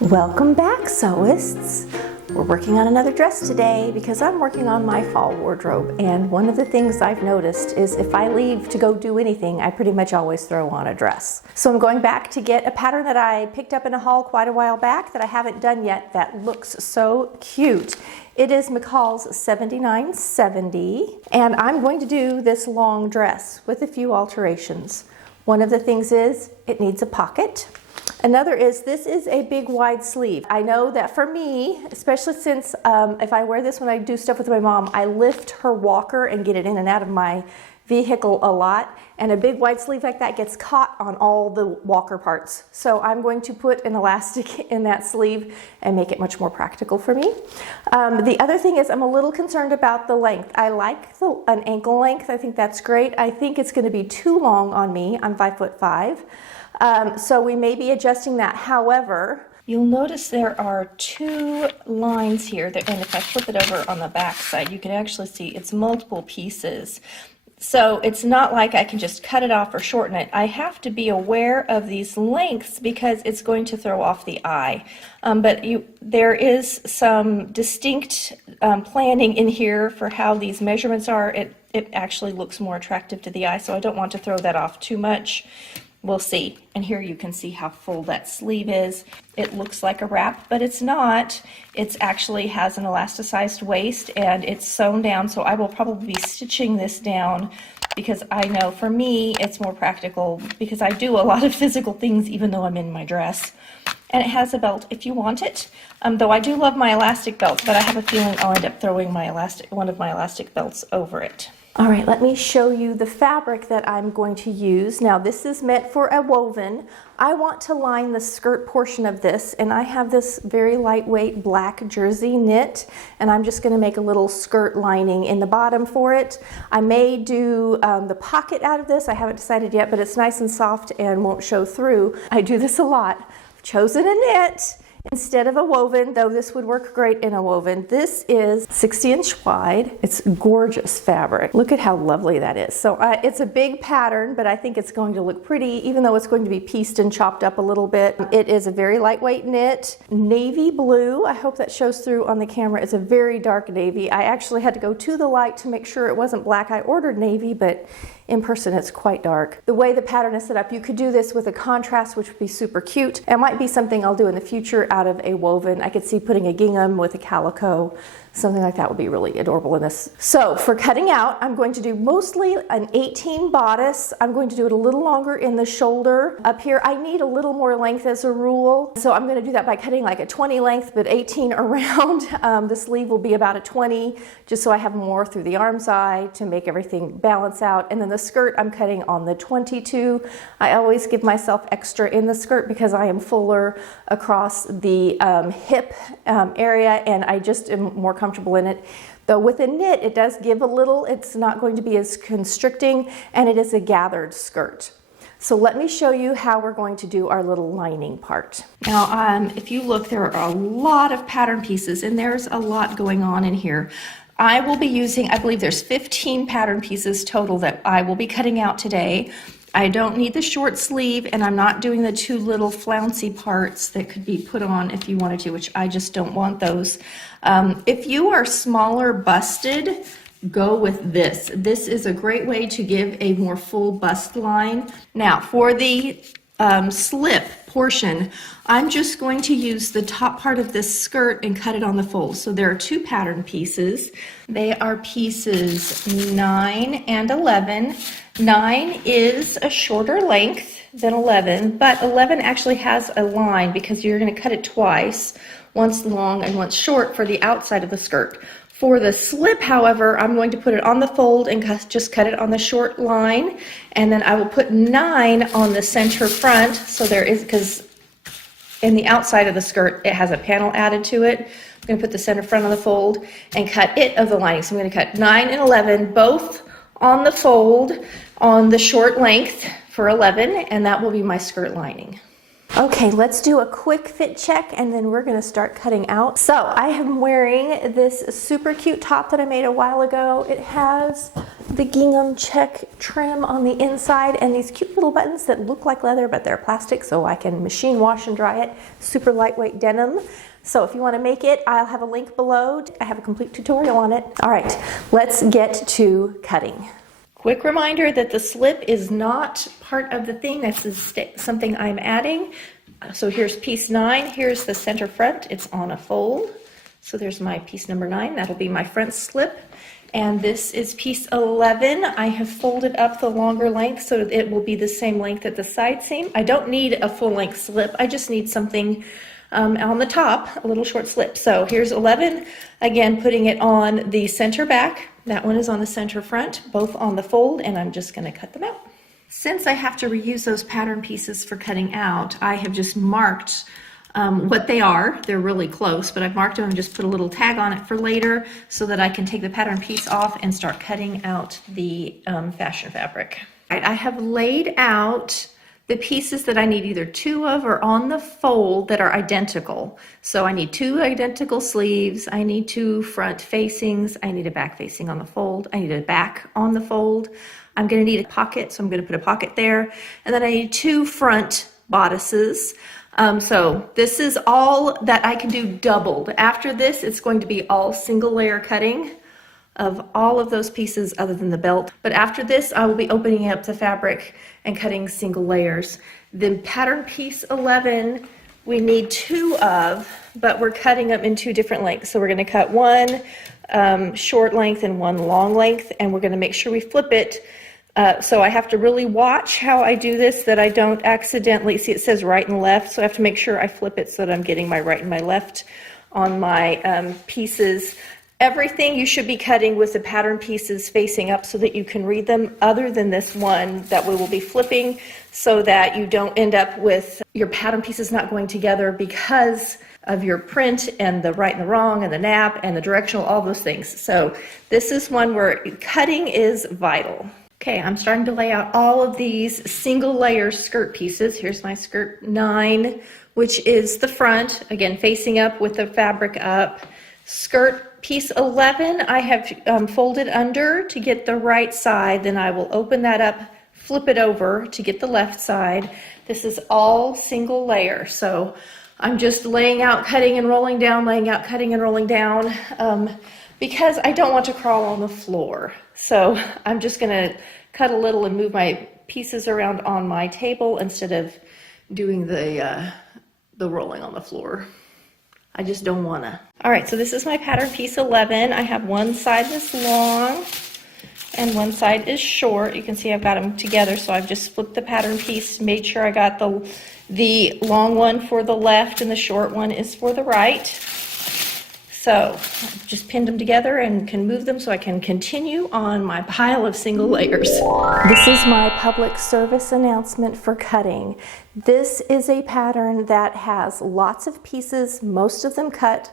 Welcome back, sewists. We're working on another dress today because I'm working on my fall wardrobe, and one of the things I've noticed is if I leave to go do anything, I pretty much always throw on a dress. So I'm going back to get a pattern that I picked up in a haul quite a while back that I haven't done yet that looks so cute. It is McCall's 7970, and I'm going to do this long dress with a few alterations. One of the things is it needs a pocket. Another is this is a big wide sleeve. I know that for me, especially since if I wear this when I do stuff with my mom, I lift her walker and get it in and out of my vehicle a lot, and a big wide sleeve like that gets caught on all the walker parts. So I'm going to put an elastic in that sleeve and make it much more practical for me. The other thing is I'm a little concerned about the length. I like an ankle length. I think that's great. I think it's going to be too long on me. I'm 5'5". So we may be adjusting that. However, you'll notice there are two lines here, and if I flip it over on the back side, you can actually see it's multiple pieces. So it's not like I can just cut it off or shorten it. I have to be aware of these lengths because it's going to throw off the eye. But there is some distinct planning in here for how these measurements are. It actually looks more attractive to the eye, so I don't want to throw that off too much. We'll see. And here you can see how full that sleeve is. It looks like a wrap, but it's not. It actually has an elasticized waist and it's sewn down, so I will probably be stitching this down because I know for me it's more practical because I do a lot of physical things even though I'm in my dress. And it has a belt if you want it, though I do love my elastic belt, but I have a feeling I'll end up throwing one of my elastic belts over it. All right, let me show you the fabric that I'm going to use. Now this is meant for a woven. I want to line the skirt portion of this, and I have this very lightweight black jersey knit, and I'm just going to make a little skirt lining in the bottom for it. I may do the pocket out of this. I haven't decided yet, but it's nice and soft and won't show through. I do this a lot. I've chosen a knit instead of a woven, though this would work great in a woven. This is 60-inch wide. It's gorgeous fabric. Look at how lovely that is. So it's a big pattern, but I think it's going to look pretty, even though it's going to be pieced and chopped up a little bit. It is a very lightweight knit, navy blue. I hope that shows through on the camera. It's a very dark navy. I actually had to go to the light to make sure it wasn't black. I ordered navy, but in person it's quite dark. The way the pattern is set up, you could do this with a contrast, which would be super cute. It might be something I'll do in the future out of a woven. I could see putting a gingham with a calico. Something like that would be really adorable in this. So for cutting out, I'm going to do mostly an 18 bodice. I'm going to do it a little longer in the shoulder. Up here, I need a little more length as a rule. So I'm going to do that by cutting like a 20 length, but 18 around. The sleeve will be about a 20, just so I have more through the arm side to make everything balance out. And then the skirt, I'm cutting on the 22. I always give myself extra in the skirt because I am fuller across the hip area, and I just am more comfortable in it. Though with a knit, it does give a little. It's not going to be as constricting, and it is a gathered skirt. So let me show you how we're going to do our little lining part. Now, if you look, there are a lot of pattern pieces, and there's a lot going on in here. I will be using, I believe there's 15 pattern pieces total that I will be cutting out today. I don't need the short sleeve, and I'm not doing the two little flouncy parts that could be put on if you wanted to, which I just don't want those. If you are smaller busted, go with this. This is a great way to give a more full bust line. Now, for the slip portion, I'm just going to use the top part of this skirt and cut it on the fold. So there are two pattern pieces. They are pieces 9 and 11. 9 is a shorter length than 11, but 11 actually has a line because you're going to cut it twice, once long and once short for the outside of the skirt. For the slip, however, I'm going to put it on the fold and just cut it on the short line, and then I will put 9 on the center front. So there is, because in the outside of the skirt it has a panel added to it. I'm going to put the center front on the fold and cut it of the lining. So I'm going to cut 9 and 11 both on the fold on the short length for 11, and that will be my skirt lining. Okay, let's do a quick fit check and then we're gonna start cutting out. So I am wearing this super cute top that I made a while ago. It has the gingham check trim on the inside and these cute little buttons that look like leather, but they're plastic, so I can machine wash and dry it. Super lightweight denim. So if you want to make it, I'll have a link below. I have a complete tutorial on it. All right, let's get to cutting. Quick reminder that the slip is not part of the thing. This is something I'm adding. So here's piece 9. Here's the center front. It's on a fold. So there's my piece number 9. That'll be my front slip. And this is piece 11. I have folded up the longer length so it will be the same length at the side seam. I don't need a full length slip. I just need something on the top, a little short slip. So here's 11. Again, putting it on the center back. That one is on the center front, both on the fold, and I'm just going to cut them out. Since I have to reuse those pattern pieces for cutting out, I have just marked what they are. They're really close, but I've marked them and just put a little tag on it for later so that I can take the pattern piece off and start cutting out the fashion fabric. I have laid out the pieces that I need either 2 of or on the fold that are identical. So I need 2 identical sleeves, I need 2 front facings, I need a back facing on the fold, I need a back on the fold. I'm going to need a pocket, so I'm going to put a pocket there. And then I need 2 front bodices. So this is all that I can do doubled. After this, it's going to be all single layer cutting of all of those pieces other than the belt. But after this, I will be opening up the fabric and cutting single layers. The pattern piece 11, we need 2 of, but we're cutting them in 2 different lengths. So we're going to cut 1 short length and 1 long length, and we're going to make sure we flip it. So I have to really watch how I do this, that I don't accidentally, see it says right and left, so I have to make sure I flip it so that I'm getting my right and my left on my pieces. Everything you should be cutting with the pattern pieces facing up so that you can read them, other than this one that we will be flipping, so that you don't end up with your pattern pieces not going together because of your print and the right and the wrong and the nap and the directional, all those things. So this is one where cutting is vital. Okay, I'm starting to lay out all of these single layer skirt pieces. Here's my skirt 9, which is the front, again facing up with the fabric up. Skirt piece 11, I have folded under to get the right side, then I will open that up, flip it over to get the left side. This is all single layer, so I'm just laying out, cutting and rolling down, laying out, cutting and rolling down, because I don't want to crawl on the floor. So I'm just going to cut a little and move my pieces around on my table instead of doing the rolling on the floor. I just don't want to. All right, so this is my pattern piece 11. I have one side that's long and one side is short. You can see I've got them together, so I've just flipped the pattern piece, made sure I got the long one for the left and the short one is for the right. So I've just pinned them together and can move them so I can continue on my pile of single layers. This is my public service announcement for cutting. This is a pattern that has lots of pieces, most of them cut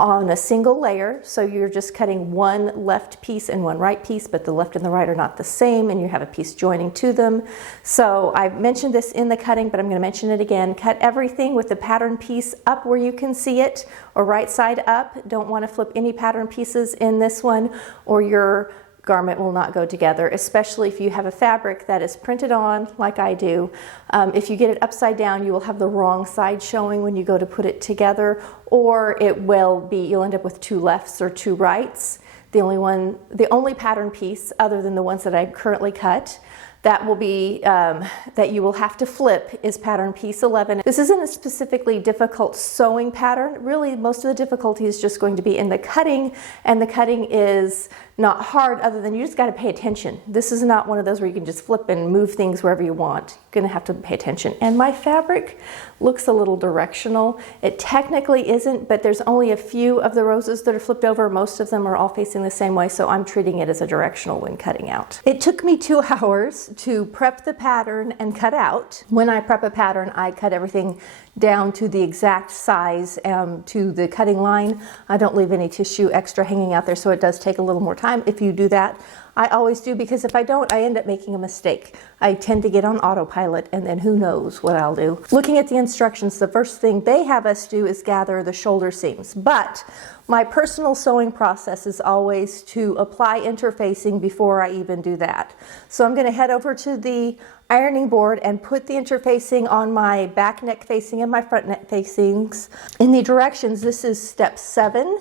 on a single layer. So you're just cutting one left piece and one right piece, but the left and the right are not the same, and you have a piece joining to them. So I mentioned this in the cutting, but I'm going to mention it again. Cut everything with the pattern piece up where you can see it, or right side up. Don't want to flip any pattern pieces in this one, or your garment will not go together, especially if you have a fabric that is printed on like I do. If you get it upside down, you will have the wrong side showing when you go to put it together, or it will be, you'll end up with 2 lefts or 2 rights. The only pattern piece other than the ones that I currently cut that will be, that you will have to flip is pattern piece 11. This isn't a specifically difficult sewing pattern. Really, most of the difficulty is just going to be in the cutting, and the cutting is not hard other than you just got to pay attention. This is not one of those where you can just flip and move things wherever you want. You're going to have to pay attention. And my fabric looks a little directional. It technically isn't, but there's only a few of the roses that are flipped over. Most of them are all facing the same way, so I'm treating it as a directional when cutting out. It took me 2 hours to prep the pattern and cut out. When I prep a pattern, I cut everything down to the exact size to the cutting line. I don't leave any tissue extra hanging out there, so it does take a little more time. If you do that, I always do, because if I don't, I end up making a mistake. I tend to get on autopilot, and then who knows what I'll do. Looking at the instructions, the first thing they have us do is gather the shoulder seams. But my personal sewing process is always to apply interfacing before I even do that. So I'm going to head over to the ironing board and put the interfacing on my back neck facing and my front neck facings. In the directions, this is step 7.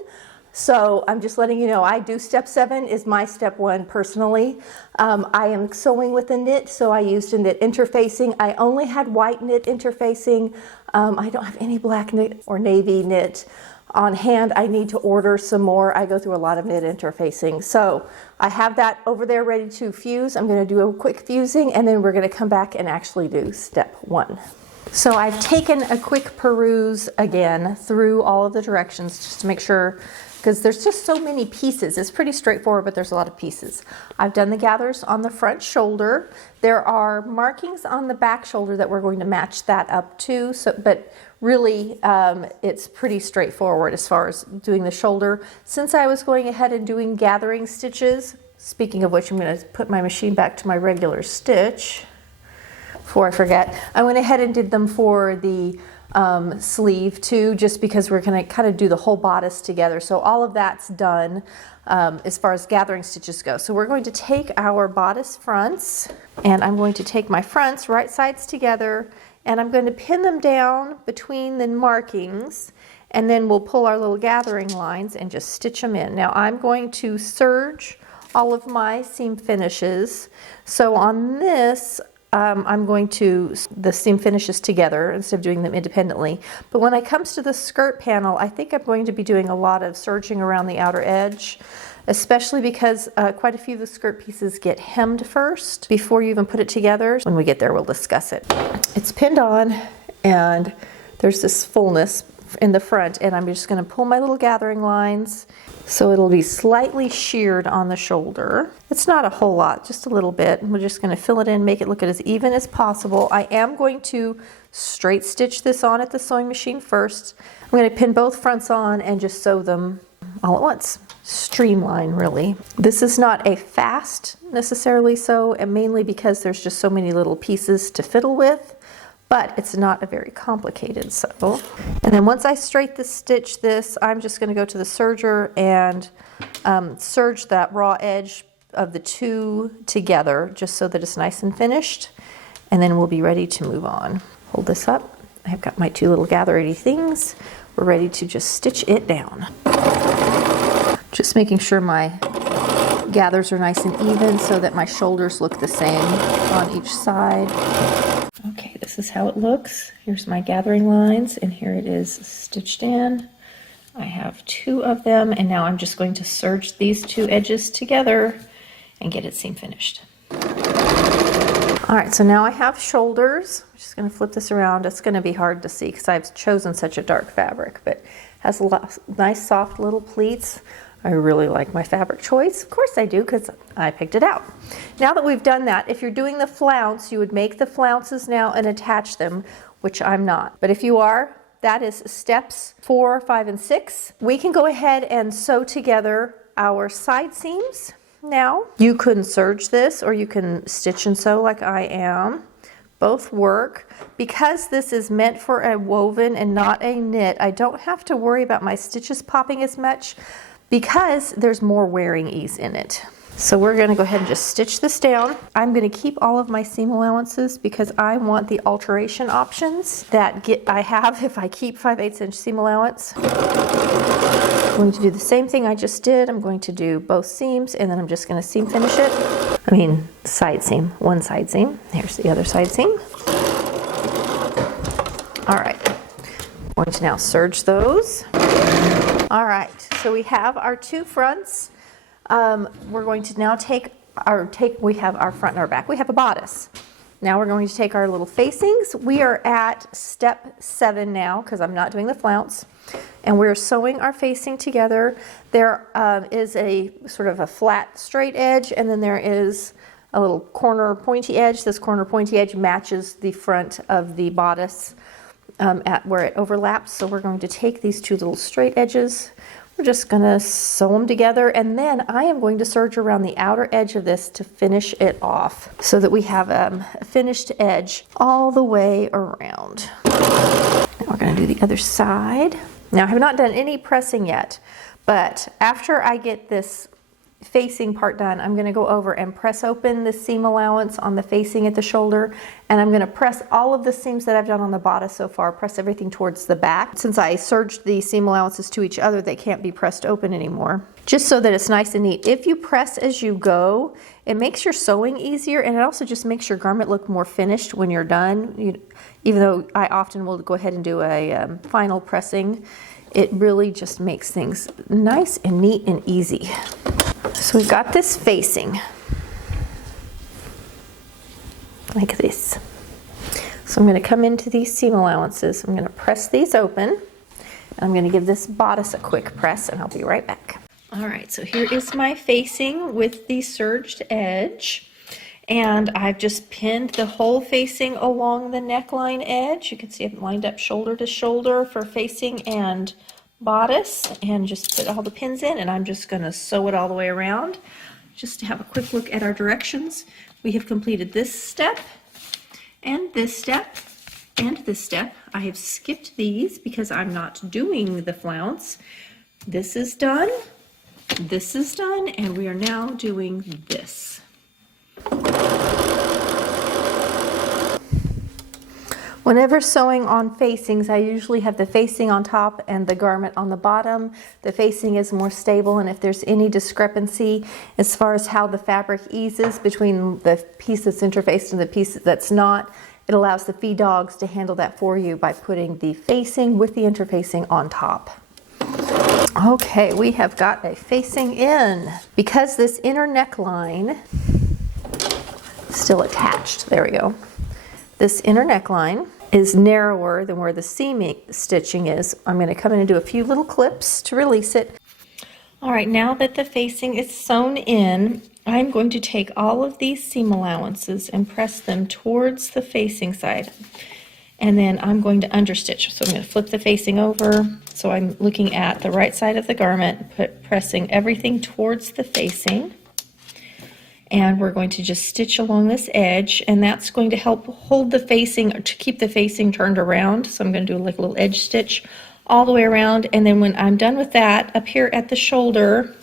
So I'm just letting you know, I do step 7 is my step 1 personally. I am sewing with a knit, so I used a knit interfacing. I only had white knit interfacing. I don't have any black knit or navy knit on hand. I need to order some more. I go through a lot of knit interfacing. So I have that over there ready to fuse. I'm going to do a quick fusing, and then we're going to come back and actually do step 1. So I've taken a quick peruse again through all of the directions just to make sure, because there's just so many pieces. It's pretty straightforward, but there's a lot of pieces. I've done the gathers on the front shoulder. There are markings on the back shoulder that we're going to match that up to. But really, it's pretty straightforward as far as doing the shoulder. Since I was going ahead and doing gathering stitches, speaking of which, I'm going to put my machine back to my regular stitch before I forget. I went ahead and did them for the sleeve too, just because we're going to kind of do the whole bodice together. So all of that's done as far as gathering stitches go. So we're going to take our bodice fronts, and I'm going to take my fronts right sides together, and I'm going to pin them down between the markings, and then we'll pull our little gathering lines and just stitch them in. Now I'm going to serge all of my seam finishes. So on this, I'm going to the seam finishes together instead of doing them independently. But when it comes to the skirt panel, I think I'm going to be doing a lot of serging around the outer edge, especially because quite a few of the skirt pieces get hemmed first before you even put it together. When we get there, we'll discuss it. It's pinned on, and there's this fullness in the front, and I'm just going to pull my little gathering lines so it'll be slightly sheared on the shoulder. It's not a whole lot, just a little bit. We're just going to fill it in, make it look as even as possible. I am going to straight stitch this on at the sewing machine first. I'm going to pin both fronts on and just sew them all at once. Streamline, really. This is not a fast necessarily sew, and mainly because there's just so many little pieces to fiddle with. But it's not a very complicated sew. And then once I straight stitch this, I'm just going to go to the serger and serge that raw edge of the two together, just so that it's nice and finished. And then we'll be ready to move on. Hold this up. I've got my two little gathery things. We're ready to just stitch it down. Just making sure my gathers are nice and even so that my shoulders look the same on each side. Okay, this is how it looks. Here's my gathering lines, and here it is stitched in. I have 2 of them, and now I'm just going to serge these 2 edges together and get it seam finished. All right, so now I have shoulders. I'm just going to flip this around. It's going to be hard to see because I've chosen such a dark fabric, but it has a lot, nice soft little pleats. I really like my fabric choice. Of course I do, because I picked it out. Now that we've done that, if you're doing the flounce, you would make the flounces now and attach them, which I'm not. But if you are, that is steps 4, 5, and 6. We can go ahead and sew together our side seams now. You can serge this, or you can stitch and sew like I am. Both work. Because this is meant for a woven and not a knit, I don't have to worry about my stitches popping as much, because there's more wearing ease in it. So we're going to go ahead and just stitch this down. I'm going to keep all of my seam allowances because I want the alteration options that I have if I keep 5/8 inch seam allowance. I'm going to do the same thing I just did. I'm going to do both seams, and then I'm just going to seam finish it. I mean, side seam, one side seam. Here's the other side seam. All right, I'm going to now serge those. All right, so we have our 2 fronts. We're going to now we have our front and our back. We have a bodice. Now we're going to take our little facings. We are at step 7 now, because I'm not doing the flounce. And we're sewing our facing together. There is a sort of a flat straight edge, and then there is a little corner pointy edge. This corner pointy edge matches the front of the bodice at where it overlaps. So we're going to take these 2 little straight edges. We're just gonna sew them together, and then I am going to serge around the outer edge of this to finish it off so that we have a finished edge all the way around. Now we're gonna do the other side. Now I have not done any pressing yet, but after I get this facing part done, I'm going to go over and press open the seam allowance on the facing at the shoulder, and I'm going to press all of the seams that I've done on the bodice so far, press everything towards the back. Since I serged the seam allowances to each other, they can't be pressed open anymore, just so that it's nice and neat. If you press as you go, it makes your sewing easier, and it also just makes your garment look more finished when you're done. Even though I often will go ahead and do a final pressing, it really just makes things nice and neat and easy. So we've got this facing like this. So I'm going to come into these seam allowances. I'm going to press these open, and I'm going to give this bodice a quick press, and I'll be right back. All right, so here is my facing with the serged edge, and I've just pinned the whole facing along the neckline edge. You can see I've lined up shoulder to shoulder for facing and bodice, and just put all the pins in, and I'm just going to sew it all the way around. Just to have a quick look at our directions, we have completed this step and this step and this step. I have skipped these because I'm not doing the flounce. This is done, and we are now doing this. Whenever sewing on facings, I usually have the facing on top and the garment on the bottom. The facing is more stable, and if there's any discrepancy as far as how the fabric eases between the piece that's interfaced and the piece that's not, it allows the feed dogs to handle that for you by putting the facing with the interfacing on top. Okay, we have got a facing in. Because this inner neckline is still attached, there we go. This inner neckline is narrower than where the seam stitching is. I'm going to come in and do a few little clips to release it. All right, now that the facing is sewn in, I'm going to take all of these seam allowances and press them towards the facing side. And then I'm going to understitch. So I'm going to flip the facing over. So I'm looking at the right side of the garment, pressing everything towards the facing. And we're going to just stitch along this edge, and that's going to help hold the facing, or to keep the facing turned around. So I'm going to do like a little edge stitch all the way around, and then when I'm done with that, up here at the shoulder,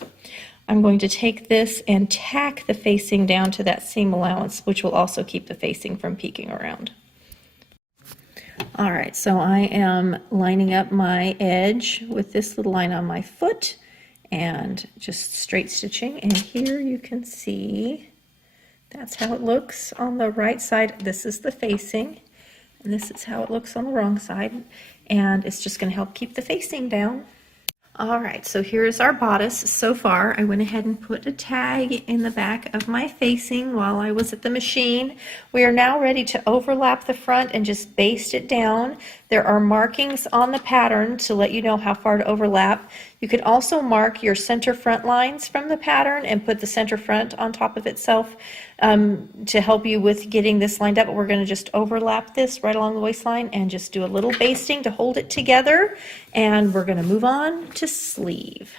I'm going to take this and tack the facing down to that seam allowance, which will also keep the facing from peeking around. All right, so I am lining up my edge with this little line on my foot, and just straight stitching, and here you can see that's how it looks on the right side. This is the facing, and this is how it looks on the wrong side, and it's just going to help keep the facing down. All right, so here's our bodice. So far, I went ahead and put a tag in the back of my facing while I was at the machine. We are now ready to overlap the front and just baste it down. There are markings on the pattern to let you know how far to overlap. You can also mark your center front lines from the pattern and put the center front on top of itself to help you with getting this lined up. But we're going to just overlap this right along the waistline and just do a little basting to hold it together. And we're going to move on to sleeve.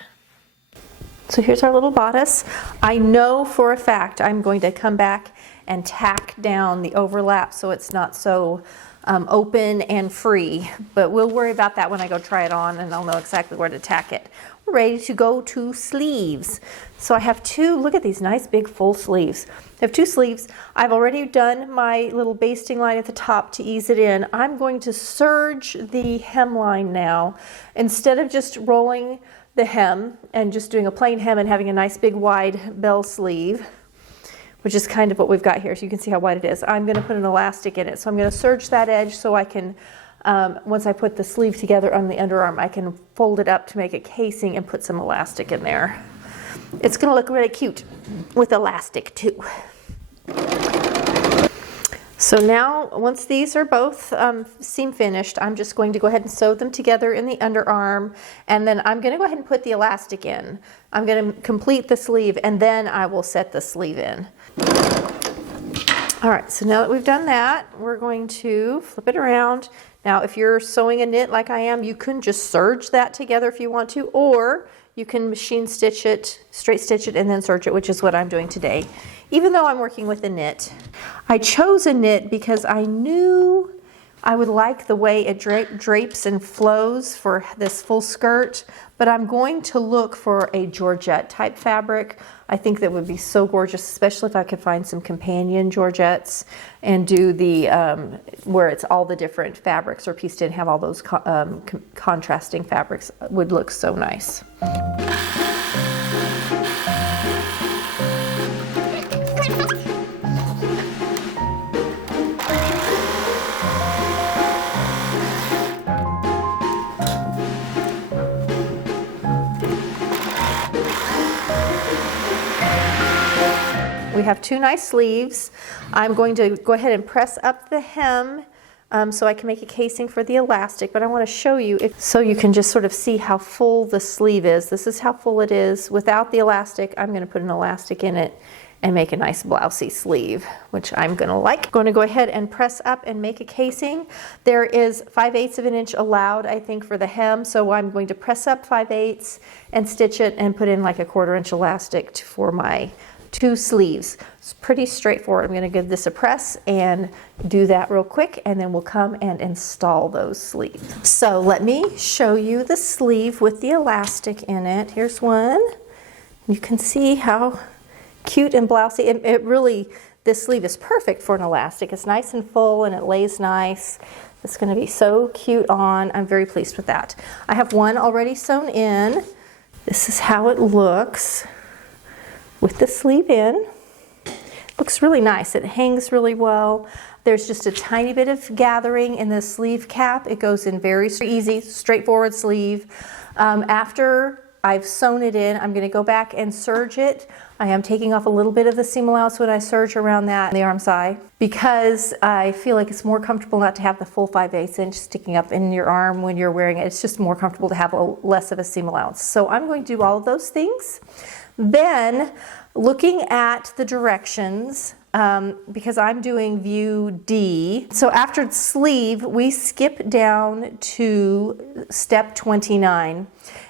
So here's our little bodice. I know for a fact I'm going to come back and tack down the overlap so it's not so open and free, but we'll worry about that when I go try it on, and I'll know exactly where to tack it. We're ready to go to sleeves. So I have two, look at these nice big full sleeves. I have two sleeves. I've already done my little basting line at the top to ease it in. I'm going to serge the hemline now. Instead of just rolling the hem and just doing a plain hem and having a nice big wide bell sleeve, which is kind of what we've got here, so you can see how wide it is. I'm going to put an elastic in it. So I'm going to serge that edge so I can, once I put the sleeve together on the underarm, I can fold it up to make a casing and put some elastic in there. It's going to look really cute with elastic too. So now, once these are both seam finished, I'm just going to go ahead and sew them together in the underarm, and then I'm going to go ahead and put the elastic in. I'm going to complete the sleeve, and then I will set the sleeve in. All right, so now that we've done that, we're going to flip it around. Now, if you're sewing a knit like I am, you can just serge that together if you want to, or you can machine stitch it, straight stitch it, and then serge it, which is what I'm doing today, even though I'm working with a knit. I chose a knit because I knew I would like the way it drapes and flows for this full skirt, but I'm going to look for a georgette type fabric. I think that would be so gorgeous, especially if I could find some companion georgettes and do the, where it's all the different fabrics are pieced in, have all those contrasting fabrics, would look so nice. We have two nice sleeves. I'm going to go ahead and press up the hem so I can make a casing for the elastic, but I want to show you so you can just sort of see how full the sleeve is. This is how full it is. Without the elastic, I'm going to put an elastic in it and make a nice blousey sleeve, which I'm going to like. I'm going to go ahead and press up and make a casing. There is 5/8 of an inch allowed, I think, for the hem, so I'm going to press up 5/8 and stitch it and put in like a 1/4 inch elastic for my two sleeves. It's pretty straightforward. I'm going to give this a press and do that real quick, and then we'll come and install those sleeves. So let me show you the sleeve with the elastic in it. Here's one. You can see how cute and blousey. It really, this sleeve is perfect for an elastic. It's nice and full and it lays nice. It's going to be so cute on. I'm very pleased with that. I have one already sewn in. This is how it looks with the sleeve in. Looks really nice. It hangs really well. There's just a tiny bit of gathering in the sleeve cap. It goes in very easy, straightforward sleeve. After I've sewn it in, I'm going to go back and serge it. I am taking off a little bit of the seam allowance when I serge around that, the arm side, because I feel like it's more comfortable not to have the full 5/8 inch sticking up in your arm when you're wearing it. It's just more comfortable to have less of a seam allowance. So I'm going to do all of those things. Then, looking at the directions, because I'm doing view D. So after the sleeve, we skip down to step 29.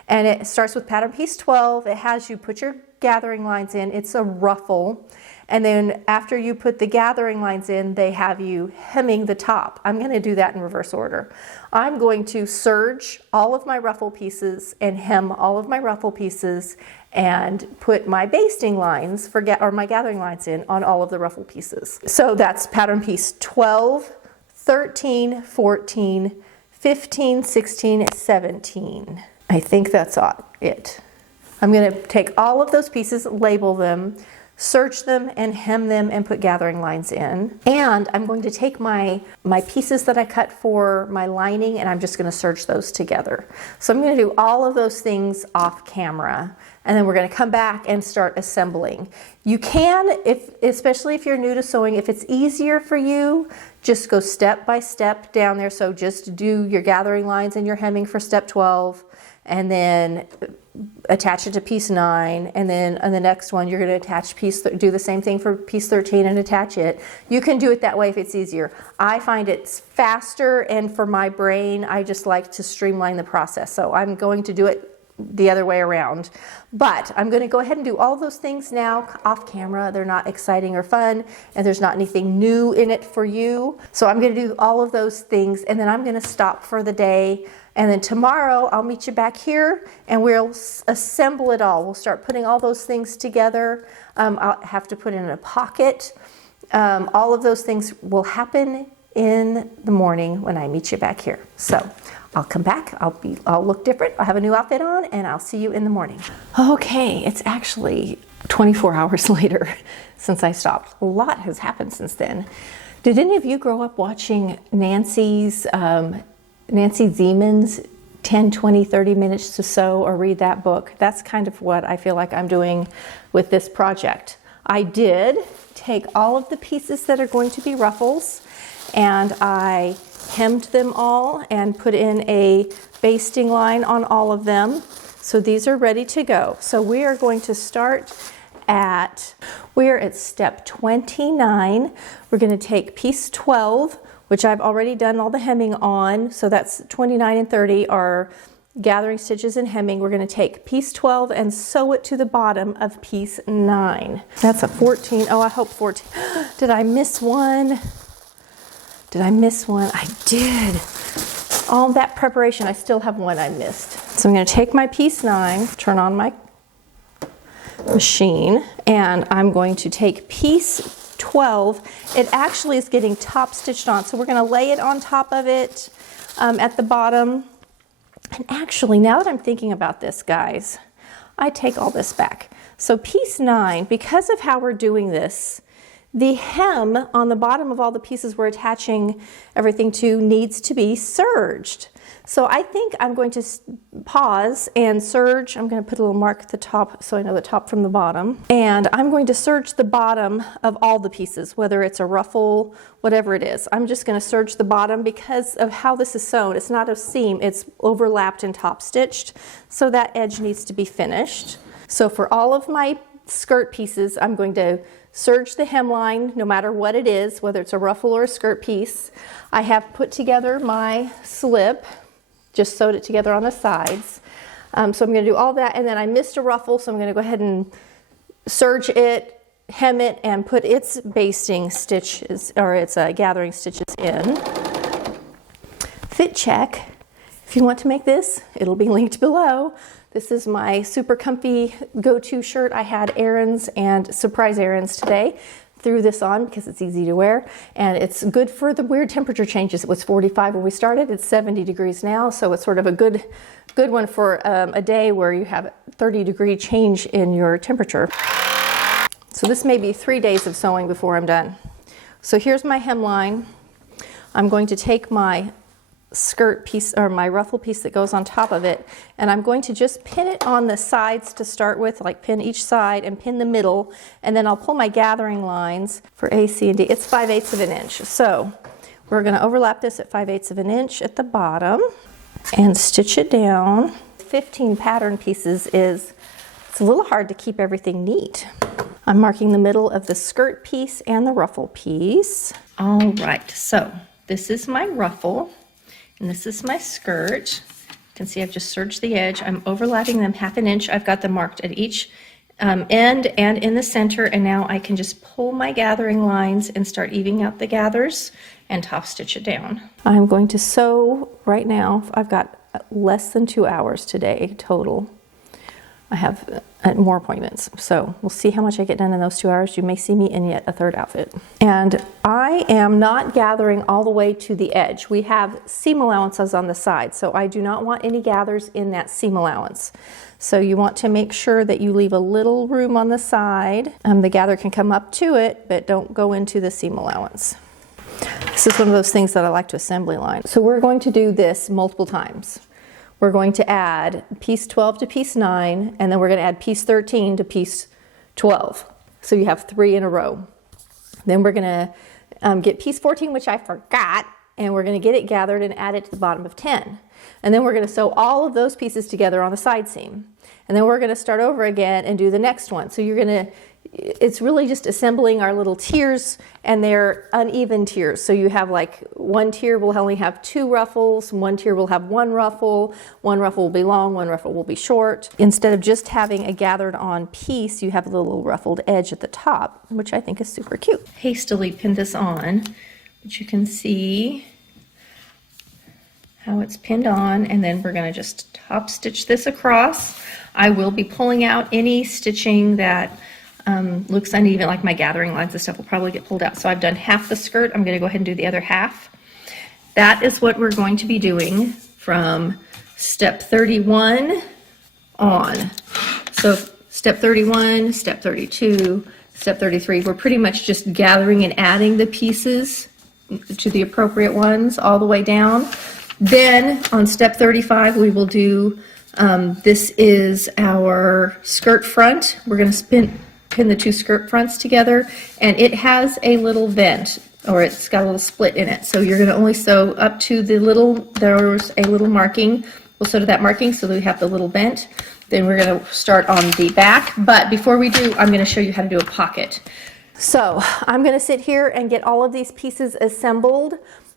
And it starts with pattern piece 12. It has you put your gathering lines in. It's a ruffle. And then after you put the gathering lines in, they have you hemming the top. I'm going to do that in reverse order. I'm going to serge all of my ruffle pieces and hem all of my ruffle pieces and put my basting lines or my gathering lines in on all of the ruffle pieces. So that's pattern piece 12, 13, 14, 15, 16, 17. I think that's it. I'm going to take all of those pieces, label them, serge them and hem them and put gathering lines in. And I'm going to take my pieces that I cut for my lining and I'm just going to serge those together. So I'm going to do all of those things off camera, and then we're going to come back and start assembling. You can, especially if you're new to sewing, if it's easier for you, just go step by step down there. So just do your gathering lines and your hemming for step 12, and then attach it to piece 9, and then on the next one you're going to attach do the same thing for piece 13 and attach it. You can do it that way if it's easier. I find it's faster, and for my brain I just like to streamline the process, so I'm going to do it the other way around. But I'm going to go ahead and do all those things now off camera. They're not exciting or fun, and there's not anything new in it for you. So I'm going to do all of those things, and then I'm going to stop for the day. And then tomorrow I'll meet you back here and we'll assemble it all. We'll start putting all those things together. I'll have to put it in a pocket. All of those things will happen in the morning when I meet you back here. So I'll come back, I'll look different, I'll have a new outfit on, and I'll see you in the morning. Okay, it's actually 24 hours later since I stopped. A lot has happened since then. Did any of you grow up watching Nancy Ziemann's 10, 20, 30 minutes to sew or read that book? That's kind of what I feel like I'm doing with this project. I did take all of the pieces that are going to be ruffles, and I hemmed them all and put in a basting line on all of them. So these are ready to go. So we are going to start we're at step 29. We're going to take piece 12, which I've already done all the hemming on. So that's 29 and 30 are gathering stitches and hemming, we're going to take piece 12 and sew it to the bottom of piece 9. That's a 14. Oh, I hope 14. Did I miss one? Did I miss one? I did. All that preparation, I still have one I missed. So I'm going to take my piece 9, turn on my machine, and I'm going to take piece 12. It actually is getting top stitched on, so we're going to lay it on top of it at the bottom. And actually, now that I'm thinking about this, guys, I take all this back. So piece 9, because of how we're doing this, the hem on the bottom of all the pieces we're attaching everything to needs to be serged. So I think I'm going to pause and serge. I'm going to put a little mark at the top so I know the top from the bottom. And I'm going to serge the bottom of all the pieces, whether it's a ruffle, whatever it is. I'm just going to serge the bottom because of how this is sewn. It's not a seam, it's overlapped and top stitched. So that edge needs to be finished. So for all of my skirt pieces, I'm going to serge the hemline no matter what it is, whether it's a ruffle or a skirt piece. I have put together my slip, just sewed it together on the sides. So I'm going to do all that, and then I missed a ruffle, so I'm going to go ahead and serge it, hem it, and put its basting stitches, or its gathering stitches in. Fit check. If you want to make this, it'll be linked below. This is my super comfy go-to shirt. I had errands and surprise errands today. Threw this on because it's easy to wear, and it's good for the weird temperature changes. It was 45 when we started. It's 70 degrees now, so it's sort of a good one for a day where you have a 30-degree change in your temperature. So this may be 3 days of sewing before I'm done. So here's my hemline. I'm going to take my skirt piece or my ruffle piece that goes on top of it, and I'm going to just pin it on the sides to start with, like pin each side and pin the middle, and then I'll pull my gathering lines for A, C, and D. It's 5/8 of an inch. So we're going to overlap this at 5/8 of an inch at the bottom and stitch it down. 15 pattern pieces it's a little hard to keep everything neat. I'm marking the middle of the skirt piece and the ruffle piece. All right, so this is my ruffle. And this is my skirt. You can see I've just serged the edge. I'm overlapping them 1/2 inch. I've got them marked at each end and in the center, and now I can just pull my gathering lines and start evening out the gathers and top stitch it down. I'm going to sew right now. I've got less than 2 hours today total. I have more appointments, so we'll see how much I get done in those 2 hours. You may see me in yet a third outfit. And I am not gathering all the way to the edge. We have seam allowances on the side, so I do not want any gathers in that seam allowance. So you want to make sure that you leave a little room on the side. The gather can come up to it, but don't go into the seam allowance. This is one of those things that I like to assembly line. So we're going to do this multiple times. We're going to add piece 12 to piece 9, and then we're going to add piece 13 to piece 12. So you have 3 in a row. Then we're going to get piece 14, which I forgot, and we're going to get it gathered and add it to the bottom of 10. And then we're going to sew all of those pieces together on the side seam. And then we're going to start over again and do the next one. So you're going to, it's really just assembling our little tiers, and they're uneven tiers. So you have like one tier will only have 2 ruffles, one tier will have 1 ruffle will be long, 1 ruffle will be short. Instead of just having a gathered on piece, you have a little ruffled edge at the top, which I think is super cute. Hastily pinned this on, but you can see how it's pinned on, and then we're going to just top stitch this across. I will be pulling out any stitching that looks uneven, like my gathering lines and stuff will probably get pulled out. So I've done half the skirt. I'm going to go ahead and do the other half. That is what we're going to be doing from step 31 on. So step 31, step 32, step 33, we're pretty much just gathering and adding the pieces to the appropriate ones all the way down. Then on step 35, we will do, this is our skirt front. We're going to pin the 2 skirt fronts together, and it has a little vent, or it's got a little split in it. So you're going to only sew up to the little, there's a little marking. We'll sew to that marking so that we have the little vent. Then we're going to start on the back. But before we do, I'm going to show you how to do a pocket. So I'm going to sit here and get all of these pieces assembled.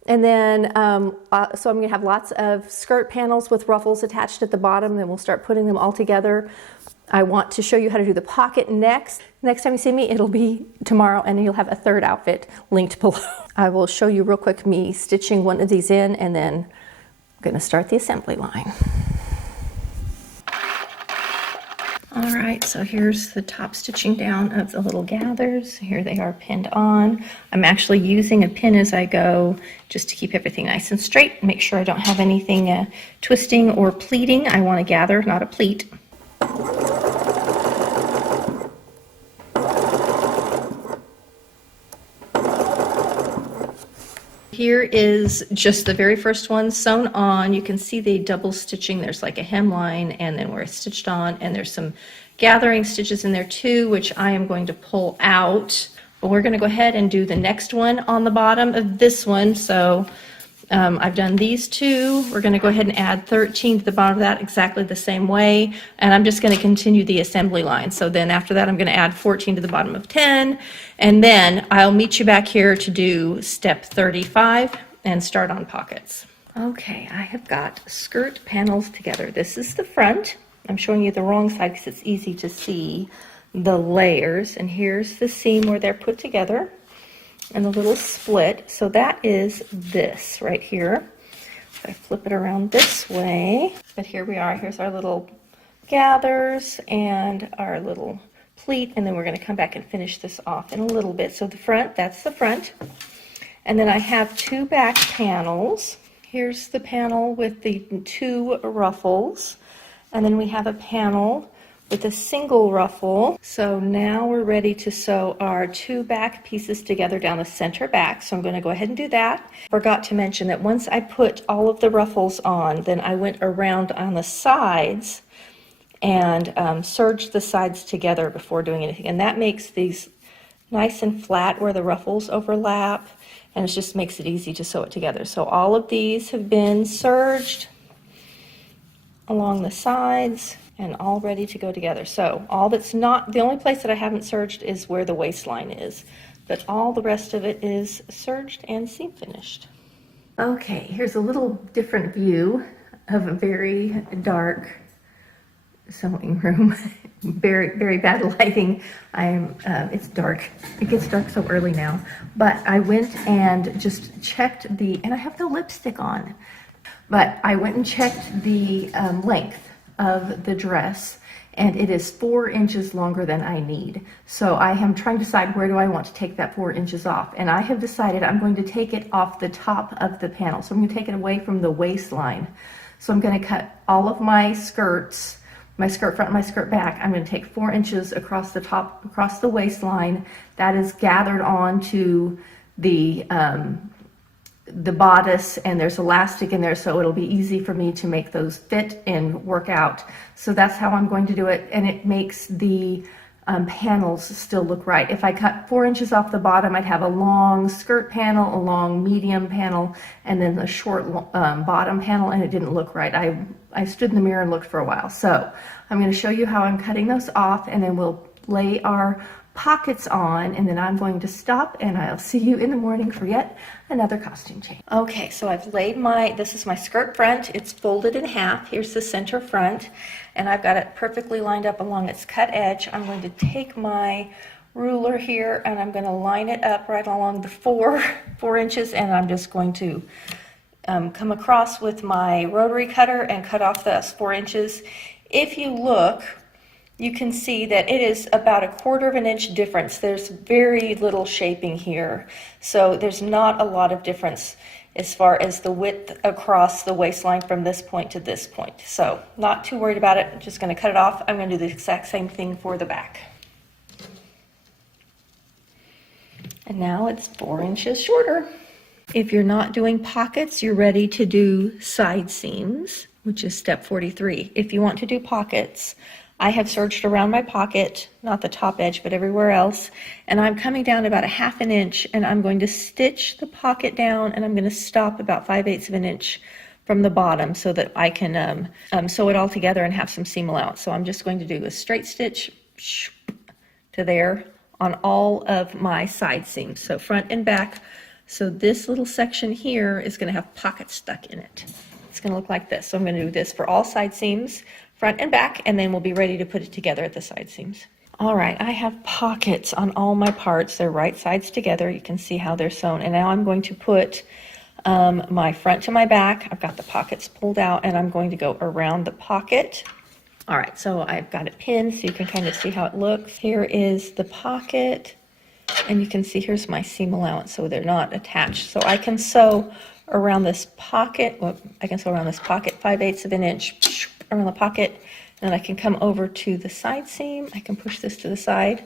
And then, so I'm gonna have lots of skirt panels with ruffles attached at the bottom, then we'll start putting them all together. I want to show you how to do the pocket next. Next time you see me, it'll be tomorrow, and you'll have a third outfit linked below. I will show you real quick me stitching one of these in, and then I'm gonna start the assembly line. All right, so here's the top stitching down of the little gathers. Here they are pinned on. I'm actually using a pin as I go just to keep everything nice and straight. Make sure I don't have anything twisting or pleating. I want to gather, not a pleat. Here is just the very first one sewn on. You can see the double stitching. There's like a hemline and then where it's stitched on, and there's some gathering stitches in there too, which I am going to pull out. But we're going to go ahead and do the next one on the bottom of this one. So I've done these two. We're going to go ahead and add 13 to the bottom of that exactly the same way. And I'm just going to continue the assembly line. So then after that, I'm going to add 14 to the bottom of 10. And then I'll meet you back here to do step 35 and start on pockets. Okay, I have got skirt panels together. This is the front. I'm showing you the wrong side because it's easy to see the layers. And here's the seam where they're put together and the little split. So that is this right here. If I flip it around this way, but here we are. Here's our little gathers and our little pleat, and then we're going to come back and finish this off in a little bit. So the front, that's the front. And then I have two back panels. Here's the panel with the two ruffles. And then we have a panel with a single ruffle. So now we're ready to sew our two back pieces together down the center back. So I'm going to go ahead and do that. Forgot to mention that once I put all of the ruffles on, then I went around on the sides and serged the sides together before doing anything. And that makes these nice and flat where the ruffles overlap, and it just makes it easy to sew it together. So all of these have been serged along the sides and all ready to go together. So all that's not, the only place that I haven't serged is where the waistline is, but all the rest of it is serged and seam finished. Okay, here's a little different view of a very dark sewing room. Very bad lighting. It's dark. It gets dark so early now, but I went and just checked and I have no lipstick on, but I went and checked the length of the dress, and it is 4 inches longer than I need. So I am trying to decide where do I want to take that 4 inches off, and I have decided I'm going to take it off the top of the panel. So I'm going to take it away from the waistline. So I'm going to cut all of my skirts, my skirt front and my skirt back. I'm going to take 4 inches across the top, across the waistline. That is gathered onto the bodice, and there's elastic in there, so it'll be easy for me to make those fit and work out. So that's how I'm going to do it, and it makes the panels still look right. If I cut 4 inches off the bottom, I'd have a long skirt panel, a long medium panel, and then a short bottom panel, and it didn't look right. I stood in the mirror and looked for a while. So I'm going to show you how I'm cutting those off, and then we'll lay our pockets on, and then I'm going to stop, and I'll see you in the morning for yet another costume change. Okay, so I've laid this is my skirt front. It's folded in half. Here's the center front, and I've got it perfectly lined up along its cut edge. I'm going to take my ruler here, and I'm going to line it up right along the 4 inches, and I'm just going to come across with my rotary cutter and cut off those 4 inches. If you look, you can see that it is about 1/4 inch difference. There's very little shaping here, so there's not a lot of difference as far as the width across the waistline from this point to this point. So not too worried about it. I'm just going to cut it off. I'm going to do the exact same thing for the back. And now it's 4 inches shorter. If you're not doing pockets, you're ready to do side seams, which is step 43. If you want to do pockets, I have serged around my pocket, not the top edge, but everywhere else, and I'm coming down about 1/2 inch, and I'm going to stitch the pocket down, and I'm going to stop about 5/8 of an inch from the bottom so that I can sew it all together and have some seam allowance. So I'm just going to do a straight stitch to there on all of my side seams. So front and back So this little section here is going to have pockets stuck in it. It's going to look like this. So I'm going to do this for all side seams, front and back, and then we'll be ready to put it together at the side seams. All right, I have pockets on all my parts. They're right sides together. You can see how they're sewn. And now I'm going to put my front to my back. I've got the pockets pulled out, and I'm going to go around the pocket. All right, so I've got it pinned so you can kind of see how it looks. Here is the pocket, and you can see here's my seam allowance, so they're not attached. So I can sew around this pocket. Well, I can sew around this pocket 5/8 of an inch around the pocket, and I can come over to the side seam. I can push this to the side,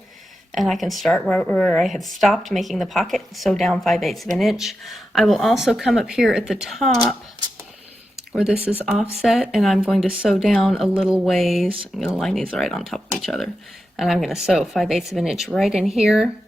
and I can start where I had stopped making the pocket, sew down 5/8 of an inch. I will also come up here at the top where this is offset, and I'm going to sew down a little ways. I'm going to line these right on top of each other, and I'm going to sew 5/8 of an inch right in here,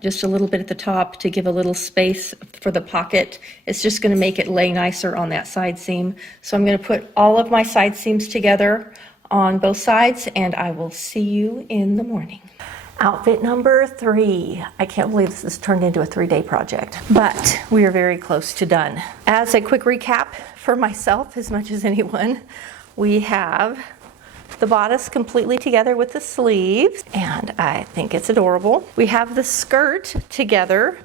just a little bit at the top to give a little space for the pocket. It's just going to make it lay nicer on that side seam. So I'm going to put all of my side seams together on both sides, and I will see you in the morning. Outfit number 3. I can't believe this has turned into a 3-day project, but we are very close to done. As a quick recap for myself, as much as anyone, we have the bodice completely together with the sleeves, and I think it's adorable. We have the skirt together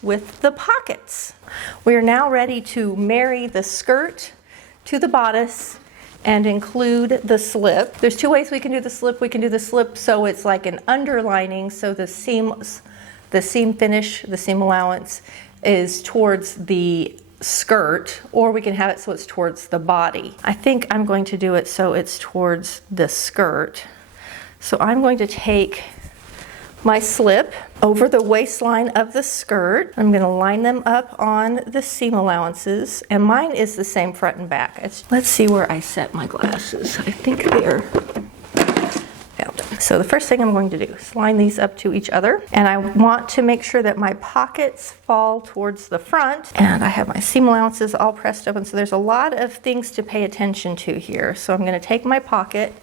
with the pockets. We are now ready to marry the skirt to the bodice and include the slip. There's 2 ways we can do the slip. We can do the slip so it's like an underlining, so the seam finish, the seam allowance is towards the skirt, or we can have it so it's towards the body. I think I'm going to do it so it's towards the skirt. So I'm going to take my slip over the waistline of the skirt. I'm going to line them up on the seam allowances, and mine is the same front and back. Let's see where I set my glasses. I think they're found them. So the first thing I'm going to do is line these up to each other, and I want to make sure that my pockets fall towards the front, and I have my seam allowances all pressed open, so there's a lot of things to pay attention to here. So I'm going to take my pocket.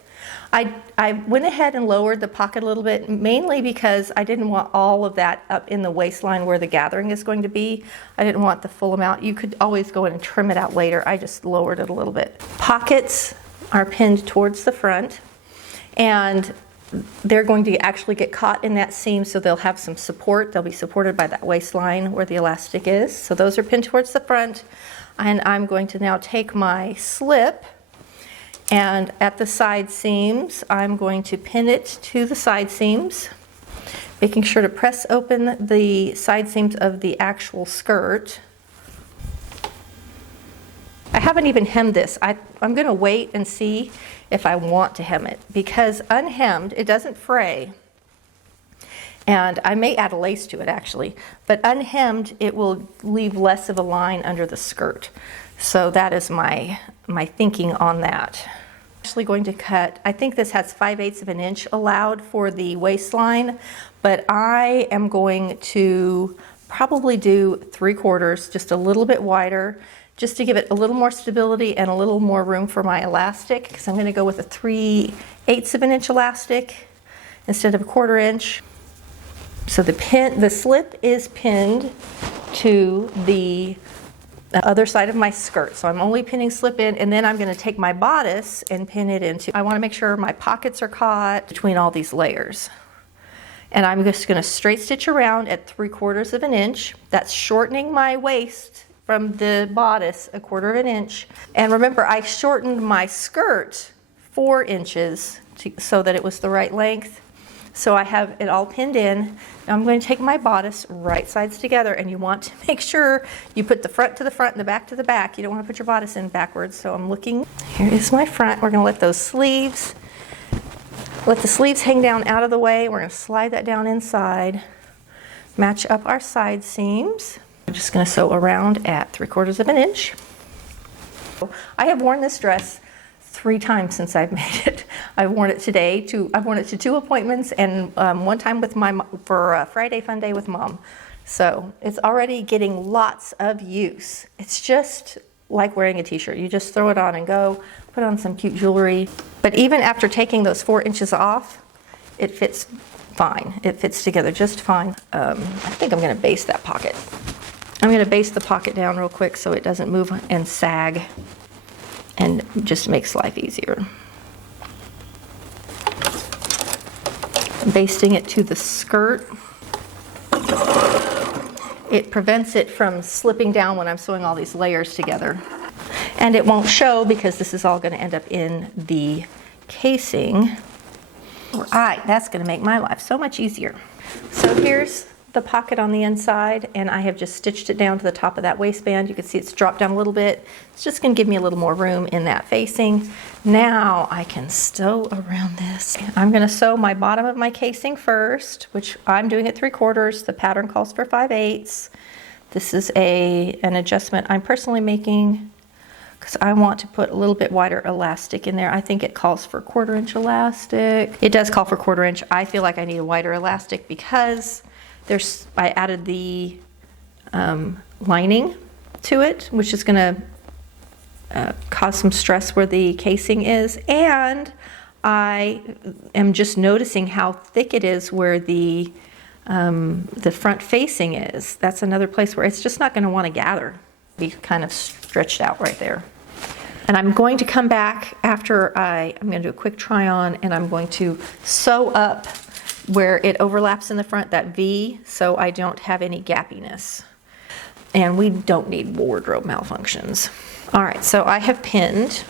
I went ahead and lowered the pocket a little bit, mainly because I didn't want all of that up in the waistline where the gathering is going to be. I didn't want the full amount. You could always go in and trim it out later. I just lowered it a little bit. Pockets are pinned towards the front, and they're going to actually get caught in that seam, so they'll have some support. They'll be supported by that waistline where the elastic is. So those are pinned towards the front, and I'm going to now take my slip, and at the side seams, I'm going to pin it to the side seams, making sure to press open the side seams of the actual skirt. I haven't even hemmed this. I'm going to wait and see if I want to hem it, because unhemmed, it doesn't fray. And I may add a lace to it actually, but unhemmed, it will leave less of a line under the skirt. So that is my thinking on that. I'm actually going to cut, I think this has 5/8 of an inch allowed for the waistline, but I am going to probably do 3/4, just a little bit wider, just to give it a little more stability and a little more room for my elastic, because I'm going to go with a 3/8 of an inch elastic instead of a 1/4 inch. So the slip is pinned to the other side of my skirt. So I'm only pinning slip in, and then I'm going to take my bodice and pin it into. I want to make sure my pockets are caught between all these layers. And I'm just going to straight stitch around at 3/4 of an inch. That's shortening my waist from the bodice a 1/4 of an inch. And remember, I shortened my skirt 4 inches so that it was the right length. So I have it all pinned in. Now I'm going to take my bodice right sides together, and you want to make sure you put the front to the front and the back to the back. You don't want to put your bodice in backwards. So I'm looking, here is my front. We're going to let the sleeves hang down out of the way. We're going to slide that down inside, match up our side seams. I'm just going to sew around at 3/4 of an inch. I have worn this dress 3 times since I've made it. I've worn it I've worn it to 2 appointments, and one time with for a Friday fun day with Mom. So it's already getting lots of use. It's just like wearing a t-shirt. You just throw it on and go, put on some cute jewelry. But even after taking those 4 inches off, it fits fine. It fits together just fine. I think I'm going to baste that pocket. I'm going to baste the pocket down real quick so it doesn't move and sag, and just makes life easier. Basting it to the skirt. It prevents it from slipping down when I'm sewing all these layers together. And it won't show because this is all going to end up in the casing. Right, that's going to make my life so much easier. So here's the pocket on the inside, and I have just stitched it down to the top of that waistband. You can see it's dropped down a little bit. It's just going to give me a little more room in that facing. Now I can sew around this. I'm going to sew my bottom of my casing first, which I'm doing at 3/4. The pattern calls for 5/8. This is an adjustment I'm personally making because I want to put a little bit wider elastic in there. I think it calls for 1/4 inch elastic. It does call for 1/4 inch. I feel like I need a wider elastic because I added the lining to it, which is going to cause some stress where the casing is, and I am just noticing how thick it is where the front facing is. That's another place where it's just not going to want to gather, be kind of stretched out right there. And I'm going to come back after I'm going to do a quick try on, and I'm going to sew up where it overlaps in the front, that V, so I don't have any gappiness. And we don't need wardrobe malfunctions. All right, so I have pinned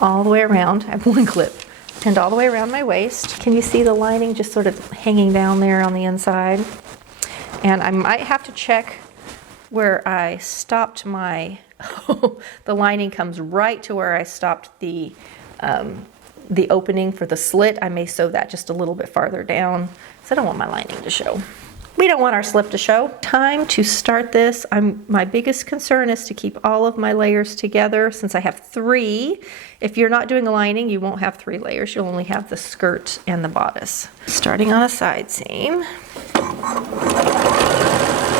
all the way around. I have one clip pinned all the way around my waist. Can you see the lining just sort of hanging down there on the inside? And I might have to check where I stopped my, the lining comes right to where I stopped the opening for the slit. I may sew that just a little bit farther down, so I don't want my lining to show. We don't want our slip to show. Time to start this. My biggest concern is to keep all of my layers together since I have 3. If you're not doing a lining, you won't have 3 layers. You'll only have the skirt and the bodice. Starting on a side seam.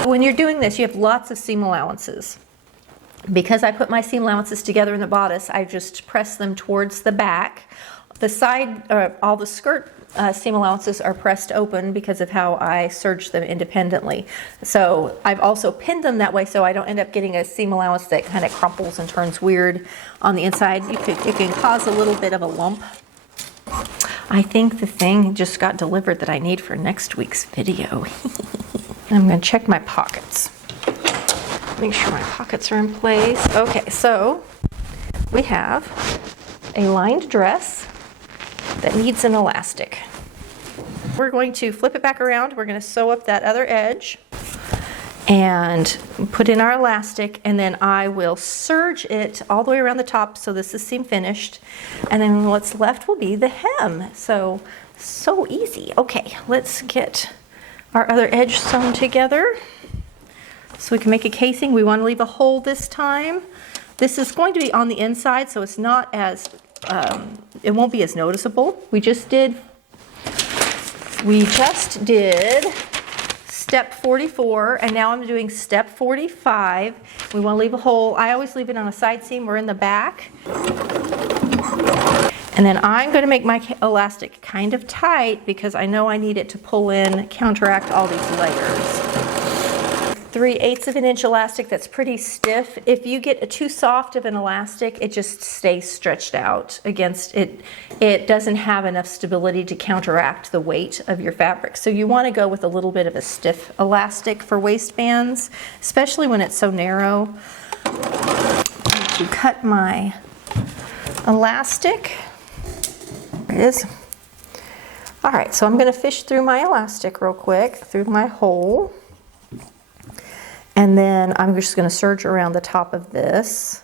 When you're doing this, you have lots of seam allowances. Because I put my seam allowances together in the bodice, I just press them towards the back. The side, all the skirt seam allowances are pressed open because of how I serged them independently. So I've also pinned them that way so I don't end up getting a seam allowance that kind of crumples and turns weird on the inside. It can cause a little bit of a lump. I think the thing just got delivered that I need for next week's video. I'm going to check my pockets. Make sure my pockets are in place. Okay, so we have a lined dress that needs an elastic. We're going to flip it back around. We're going to sew up that other edge and put in our elastic, and then I will serge it all the way around the top so this is seam finished, and then what's left will be the hem. So easy. Okay, let's get our other edge sewn together so we can make a casing. We want to leave a hole this time. This is going to be on the inside, so it's not as it won't be as noticeable. We just did step 44, and now I'm doing step 45. We want to leave a hole. I always leave it on a side seam or in the back. And then I'm going to make my elastic kind of tight because I know I need it to pull in, counteract all these layers. 3/8 of an inch elastic that's pretty stiff. If you get too soft of an elastic, it just stays stretched out against it. It doesn't have enough stability to counteract the weight of your fabric. So you want to go with a little bit of a stiff elastic for waistbands, especially when it's so narrow. To cut my elastic. There it is. All right, so I'm going to fish through my elastic real quick, through my hole. And then I'm just going to serge around the top of this.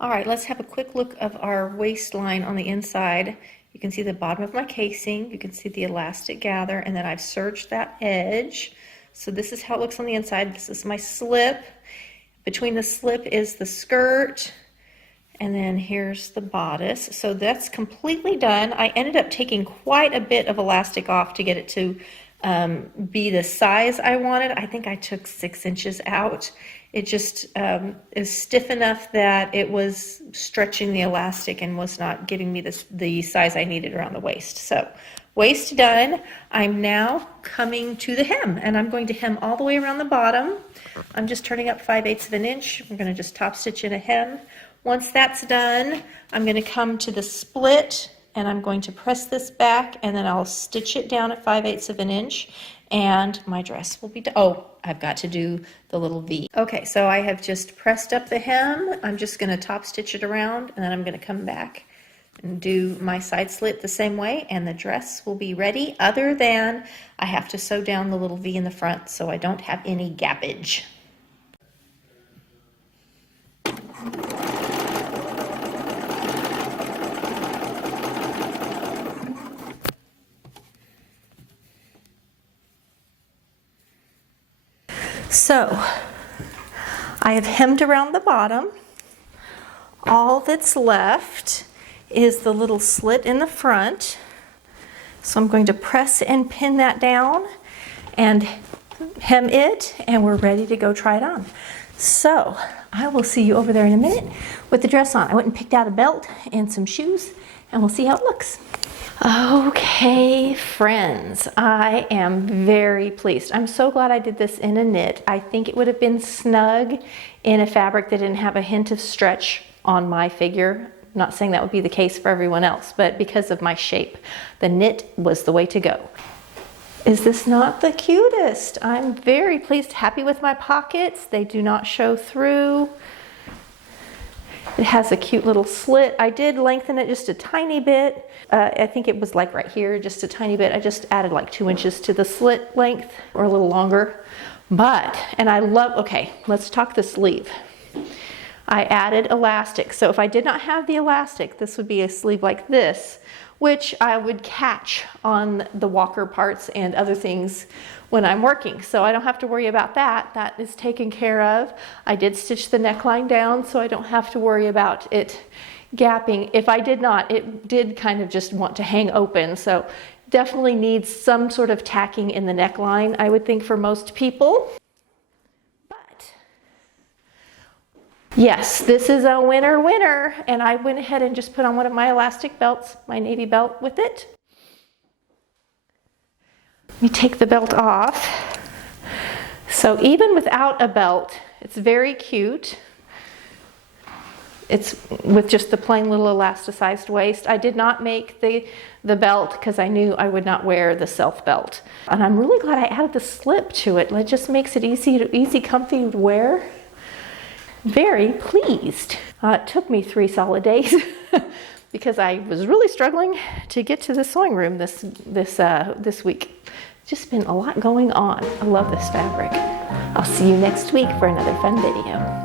All right, let's have a quick look of our waistline on the inside. You can see the bottom of my casing. You can see the elastic gather, and then I've serged that edge. So this is how it looks on the inside. This is my slip. Between the slip is the skirt, and then here's the bodice. So that's completely done. I ended up taking quite a bit of elastic off to get it to be the size I wanted. I think I took 6 inches out. It just is stiff enough that it was stretching the elastic and was not giving me the size I needed around the waist. So Waist done. I'm now coming to the hem, and I'm going to hem all the way around the bottom. I'm just turning up 5/8 of an inch. We're going to just top stitch in a hem. Once that's done, I'm going to come to the split, and I'm going to press this back, and then I'll stitch it down at 5/8 of an inch, and my dress will be done. Oh, I've got to do the little V. Okay, so I have just pressed up the hem. I'm just going to top stitch it around, and then I'm going to come back and do my side slit the same way, and the dress will be ready, other than I have to sew down the little V in the front so I don't have any gappage. So I have hemmed around the bottom. All that's left is the little slit in the front. So I'm going to press and pin that down and hem it, and we're ready to go try it on. So I will see you over there in a minute with the dress on. I went and picked out a belt and some shoes, and we'll see how it looks. Okay, friends, I am very pleased. I'm so glad I did this in a knit. I think it would have been snug in a fabric that didn't have a hint of stretch on my figure. I'm not saying that would be the case for everyone else, but because of my shape, the knit was the way to go. Is this not the cutest? I'm very pleased, happy with my pockets. They do not show through. It has a cute little slit. I did lengthen it just a tiny bit. I think it was like right here, just a tiny bit. I just added like 2 inches to the slit length, or a little longer. But, and I love, okay, let's talk the sleeve. I added elastic. So if I did not have the elastic, this would be a sleeve like this, which I would catch on the walker parts and other things when I'm working. So I don't have to worry about that. That is taken care of. I did stitch the neckline down so I don't have to worry about it gapping. If I did not, it did kind of just want to hang open. So definitely needs some sort of tacking in the neckline, I would think, for most people. Yes, this is a winner, and I went ahead and just put on one of my elastic belts, my navy belt with it. Let me take the belt off. So even without a belt, it's very cute. It's with just the plain little elasticized waist. I did not make the belt because I knew I would not wear the self belt. And I'm really glad I added the slip to it. It just makes it easy, comfy to wear. Very pleased. It took me 3 solid days because I was really struggling to get to the sewing room this week. Just been a lot going on. I love this fabric. I'll see you next week for another fun video.